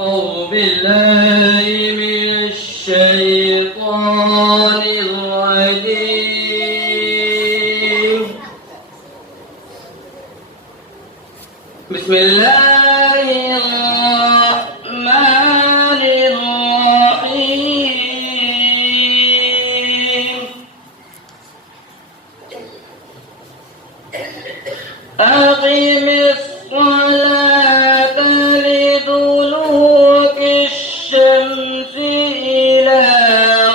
أعوذ بالله من الشيطان الرجيم. بسم الله الرحمن الرحيم. أقم الصلاة لدلوك الشمس إلى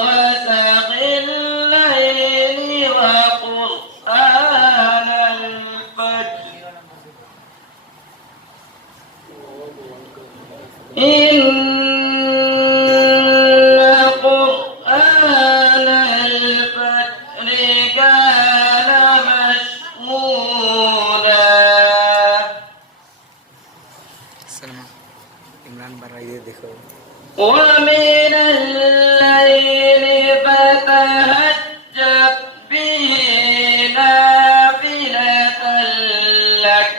غسق الليل وقرآن الفجر إن قرآن الفجر كان مشهودا. इमरान बारा ये देखो ومن الليل فتهجد به نافلة لك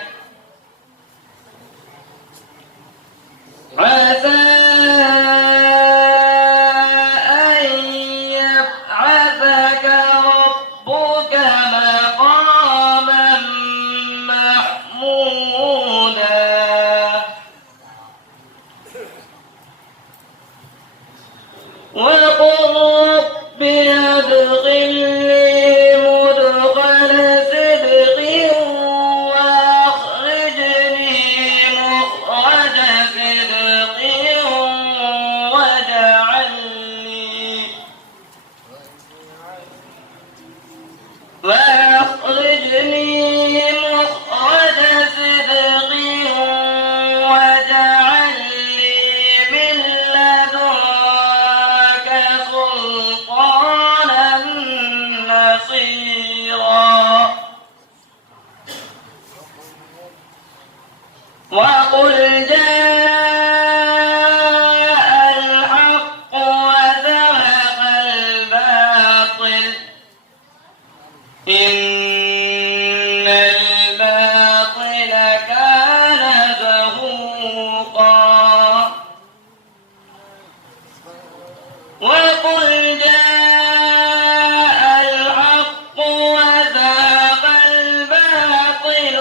عسى أن يبعثك ربك مقاما محمودا. وقل رب أدخلني مدخل صدق وأخرجني مخرج صدق واجعل لي من لدنك سلطانا نصيرا. وقل جاء الحق وزهق الباطل إن الباطل كان زهوقا. وقل جاء الحق وزهق الباطل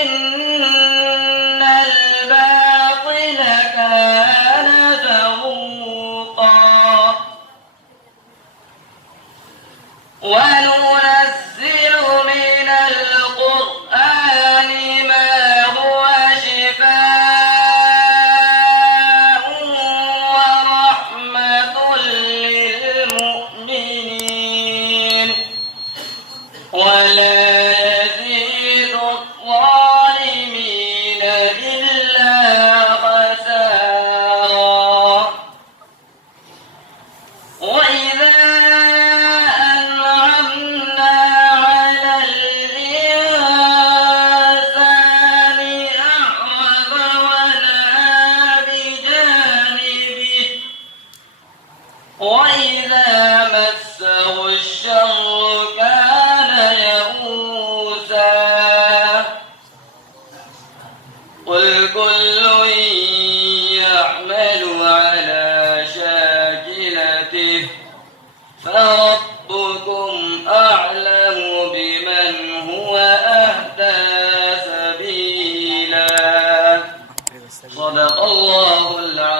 إن الباطل كان زهوقا. وننزل من القرآن ما هو شفاء ورحمة للمؤمنين ولا يزيد الظالمين إلا خسارا. وإذا أنعمنا على الإنسان أعرض ونأى بجانبه وإذا مسه الشر كان يئوسا. قل كل يعمل على شاكلته فربكم أعلم بمن هو أهدى سبيلا. صدق الله العظيم.